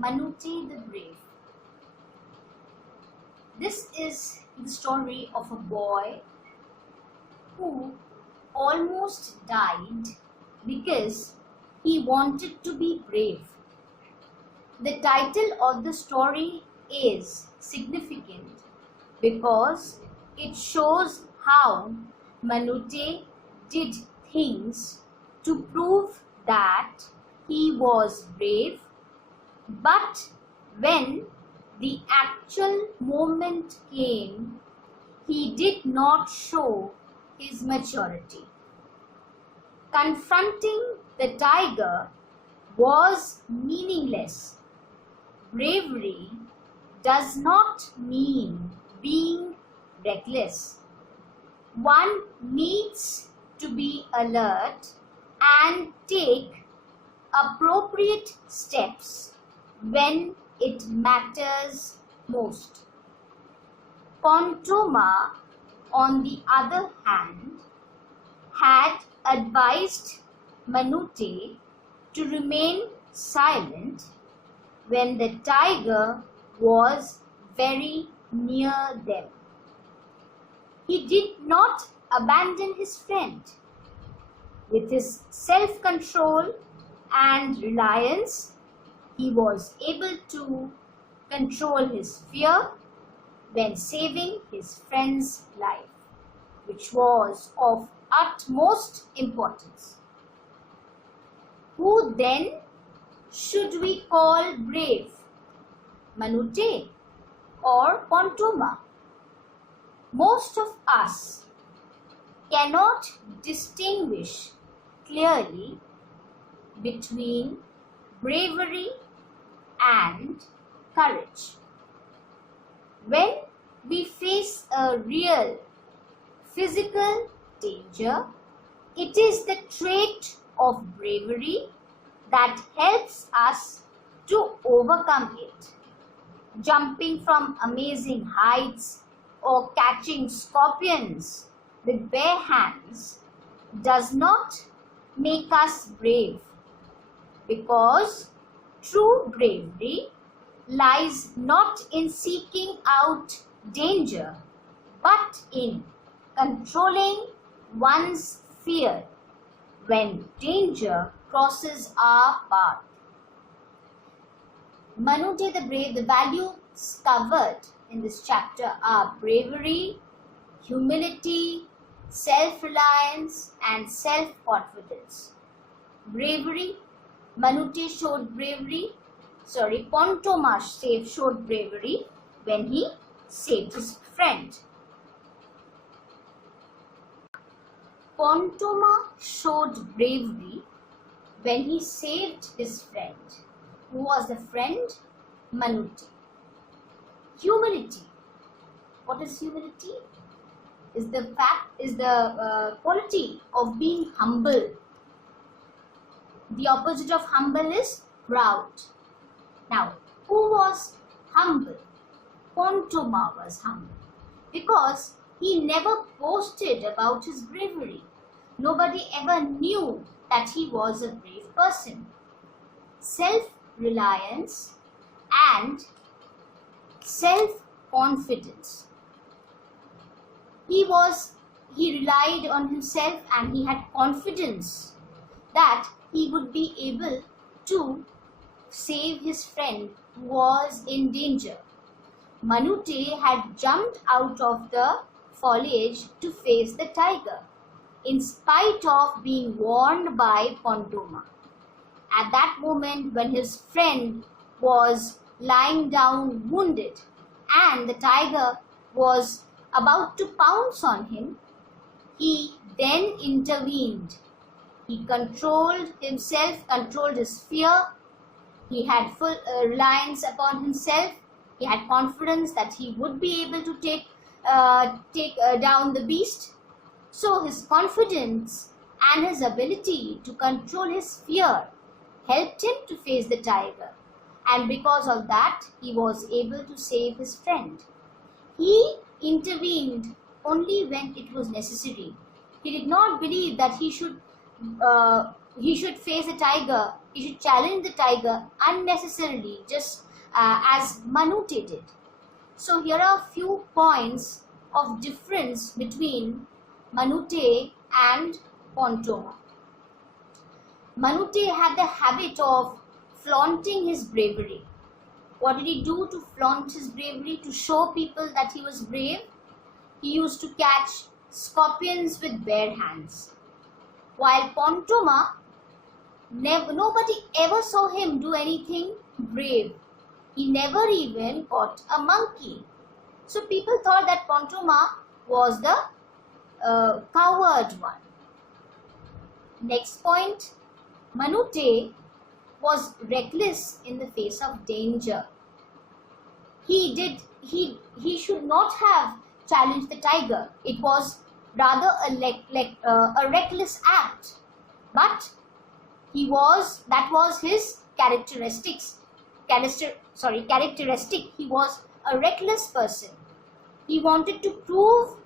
Manute the Brave. This is the story of a boy who almost died because he wanted to be brave. The title of the story is significant because it shows how Manute did things to prove that he was brave, but when the actual moment came, he did not show his maturity. Confronting the tiger was meaningless. Bravery does not mean being reckless. One needs to be alert and take appropriate steps when it matters most. Pontoma, on the other hand, had advised Manute to remain silent when the tiger was very near them. He did not abandon his friend. With his self-control and reliance, he was able to control his fear when saving his friend's life, which was of utmost importance. Who then should we call brave? Manute or Pontoma? Most of us cannot distinguish clearly between bravery and courage. When we face a real physical danger, it is the trait of bravery that helps us to overcome it. Jumping from amazing heights or catching scorpions with bare hands does not make us brave, because true bravery lies not in seeking out danger, but in controlling one's fear when danger crosses our path. Manute the Brave, the values covered in this chapter are bravery, humility, self-reliance and self-confidence. Bravery, Pontoma showed bravery when he saved his friend. Pontoma showed bravery when he saved his friend. Who was the friend? Manute. Humility. What is humility? Is the quality of being humble. The opposite of humble is proud. Now, who was humble? Pontoma was humble because he never boasted about his bravery. Nobody ever knew that he was a brave person. Self-reliance and self-confidence. He relied on himself and he had confidence that he would be able to save his friend who was in danger. Manute had jumped out of the foliage to face the tiger, in spite of being warned by Pontoma. At that moment, when his friend was lying down wounded and the tiger was about to pounce on him, he then intervened. He controlled himself, controlled his fear. He had full reliance upon himself. He had confidence that he would be able to take down the beast. So his confidence and his ability to control his fear helped him to face the tiger. And because of that, he was able to save his friend. He intervened only when it was necessary. He did not believe that he should he should face a tiger, he should challenge the tiger unnecessarily, just as Manute did. So here are a few points of difference between Manute and Pontoma. Manute had the habit of flaunting his bravery. What did he do to flaunt his bravery? To show people that he was brave? He used to catch scorpions with bare hands. While Pontoma, nobody ever saw him do anything brave. He never even caught a monkey. So people thought that Pontoma was the coward one. Next point, Manute was reckless in the face of danger. He should not have challenged the tiger. It was rather a reckless act. But that was his characteristic. He was a reckless person. He wanted to prove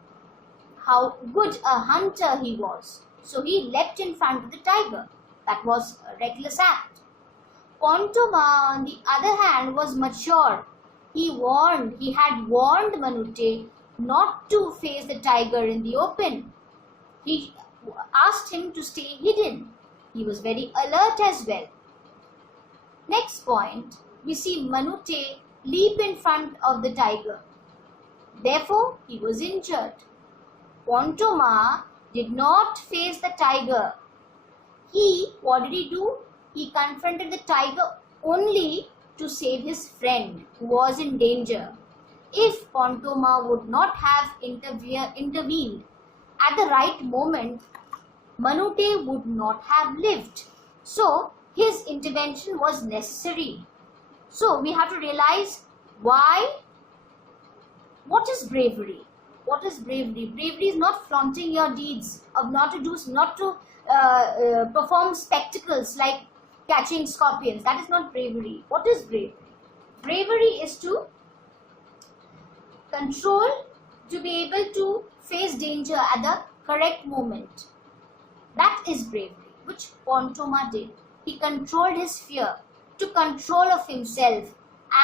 how good a hunter he was. So he leapt in front of the tiger. That was a reckless act. Pontoma, on the other hand, was mature. He had warned Manute not to face the tiger in the open. He asked him to stay hidden. He was very alert as well. Next point, we see Manute leap in front of the tiger. Therefore, he was injured. Pontoma did not face the tiger. What did he do? He confronted the tiger only to save his friend who was in danger. If Pontoma would not have intervened at the right moment, Manute would not have lived. So his intervention was necessary. So we have to realize why. What is bravery? What is bravery? Bravery is not flaunting your deeds, not to perform spectacles like catching scorpions. That is not bravery. What is bravery? Bravery is to control, to be able to face danger at the correct moment. That is bravery, which Pontoma did. He controlled his fear, took control of himself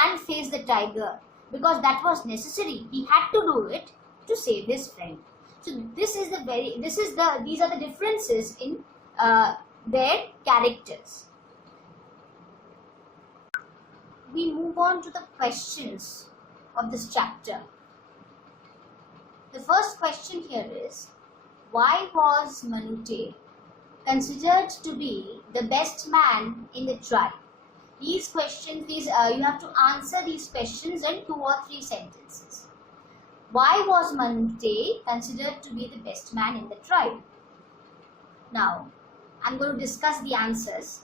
and face the tiger because that was necessary. He had to do it to save his friend. So these are the differences in their characters. We move on to the questions of this chapter. The first question here is, why was Manute considered to be the best man in the tribe? These questions, you have to answer these questions in 2 or 3 sentences. Why was Manute considered to be the best man in the tribe? Now, I'm going to discuss the answers.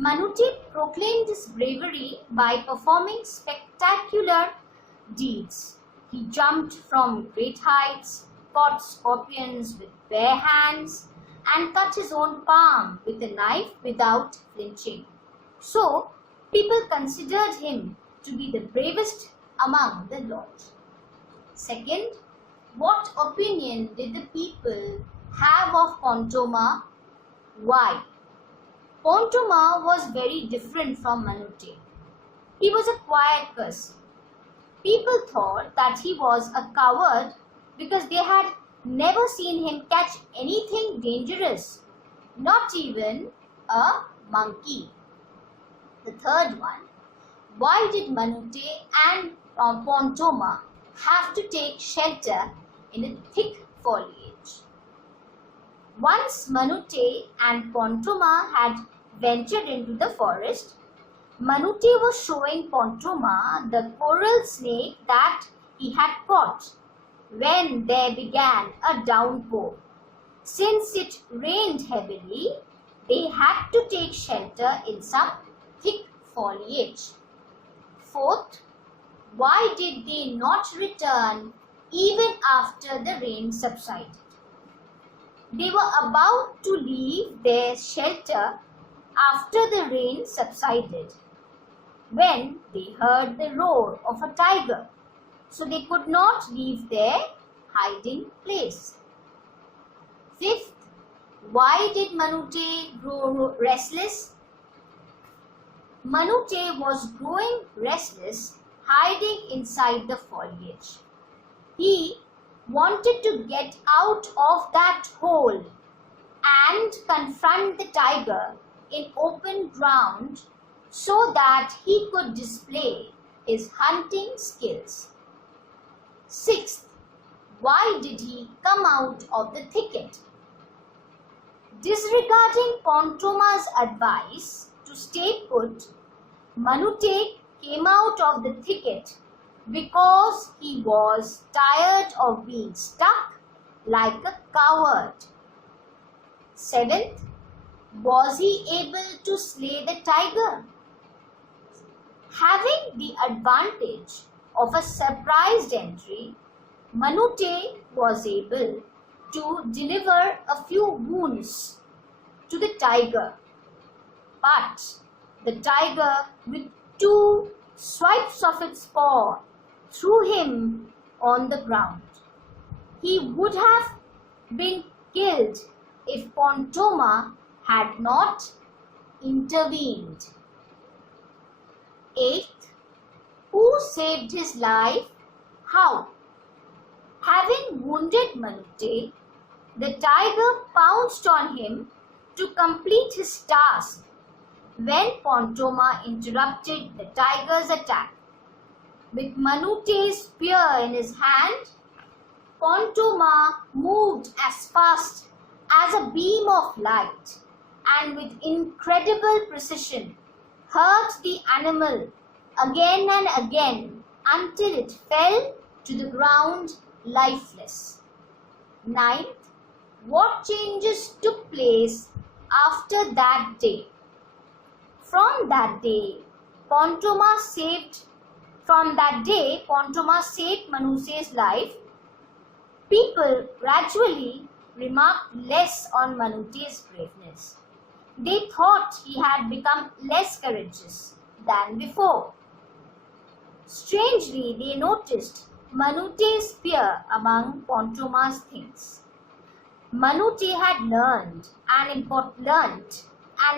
Manute proclaimed his bravery by performing spectacular deeds. He jumped from great heights, caught scorpions with bare hands, and cut his own palm with a knife without flinching. So, people considered him to be the bravest among the lot. Second, what opinion did the people have of Pontoma? Why? Pontoma was very different from Manute. He was a quiet person. People thought that he was a coward because they had never seen him catch anything dangerous, not even a monkey. The third one, why did Manute and Pontoma have to take shelter in a thick foliage? Once Manute and Pontoma had ventured into the forest, Manute was showing Pontoma the coral snake that he had caught when there began a downpour. Since it rained heavily, they had to take shelter in some thick foliage. Fourth, why did they not return even after the rain subsided? They were about to leave their shelter after the rain subsided when they heard the roar of a tiger, so they could not leave their hiding place. Fifth, Why did Manute grow restless? Manute was growing restless, hiding inside the foliage. He wanted to get out of that hole and confront the tiger in open ground so that he could display his hunting skills. Sixth, why did he come out of the thicket? Disregarding Pontoma's advice to stay put, Manute came out of the thicket because he was tired of being stuck like a coward. Seventh, was he able to slay the tiger? Having the advantage of a surprised entry, Manute was able to deliver a few wounds to the tiger. But the tiger, with 2 swipes of its paw, threw him on the ground. He would have been killed if Pontoma had not intervened. Eighth, who saved his life? How? Having wounded Manute, the tiger pounced on him to complete his task when Pontoma interrupted the tiger's attack. With Manute's spear in his hand, Pontoma moved as fast as a beam of light and with incredible precision hurt the animal again and again until it fell to the ground lifeless. Ninth, what changes took place after that day? From that day, Pontoma saved Manute's life. People gradually remarked less on Manute's braveness. They thought he had become less courageous than before. Strangely, they noticed Manute's spear among Pontoma's things. Manute had learned an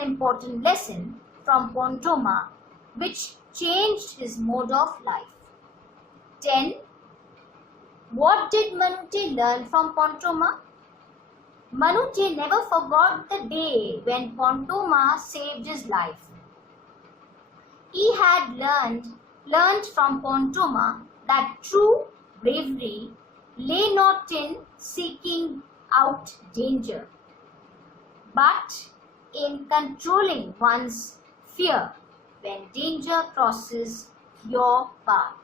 important lesson from Pontoma, which changed his mode of life. 10. What did Manute learn from Pontoma? Manute never forgot the day when Pontoma saved his life. He had learned from Pontoma that true bravery lay not in seeking out danger, but in controlling one's fear when danger crosses your path.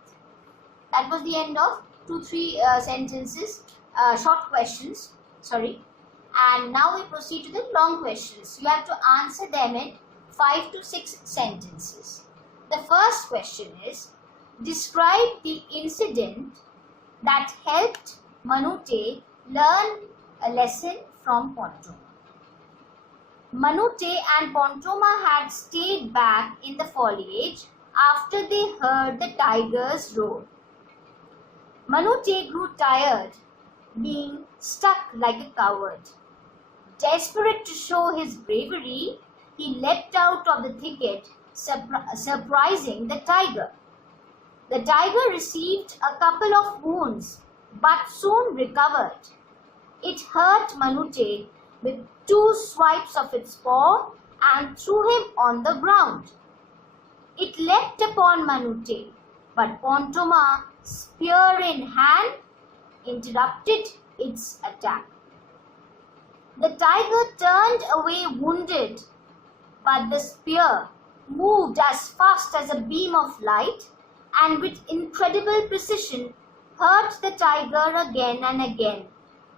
That was the end of 2-3 sentences, short questions, and now we proceed to the long questions. You have to answer them in 5 to 6 sentences. The first question is, describe the incident that helped Manute learn a lesson from Pontoma. Manute and Pontoma had stayed back in the foliage after they heard the tiger's roar. Manute grew tired, being stuck like a coward. Desperate to show his bravery, he leapt out of the thicket, surprising the tiger. The tiger received a couple of wounds, but soon recovered. It hurt Manute with 2 swipes of its paw and threw him on the ground. It leapt upon Manute, but Pontoma, spear in hand, interrupted its attack. The tiger turned away wounded, but the spear moved as fast as a beam of light and with incredible precision hurt the tiger again and again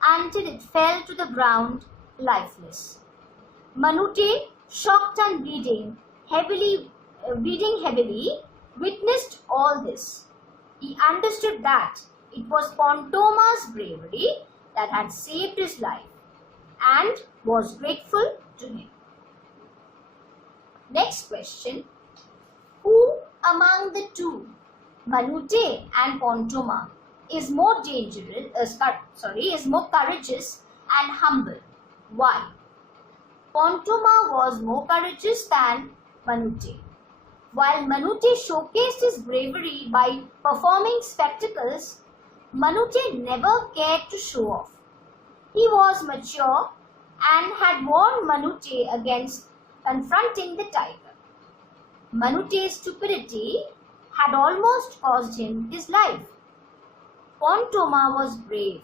until it fell to the ground lifeless. Manute, shocked and bleeding heavily, witnessed all this. He understood that it was Pontoma's bravery that had saved his life and was grateful to him. Next question. Who among the two, Manute and Pontoma, is more courageous and humble? Why? Pontoma was more courageous than Manute. While Manute showcased his bravery by performing spectacles, Manute never cared to show off. He was mature and had warned Manute against confronting the tiger. Manute's stupidity had almost cost him his life. Pontoma was brave,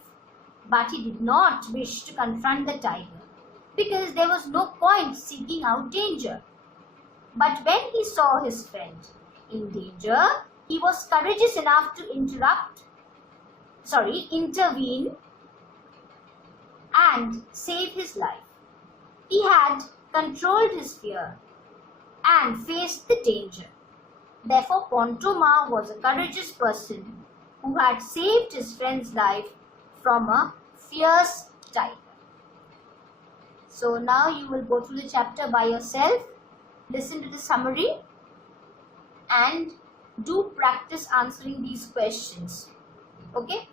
but he did not wish to confront the tiger because there was no point seeking out danger. But when he saw his friend in danger, he was courageous enough to intervene and save his life. He had controlled his fear and faced the danger. Therefore, Pontoma was a courageous person who had saved his friend's life from a fierce tiger. So now you will go through the chapter by yourself, listen to the summary and do practice answering these questions. Okay?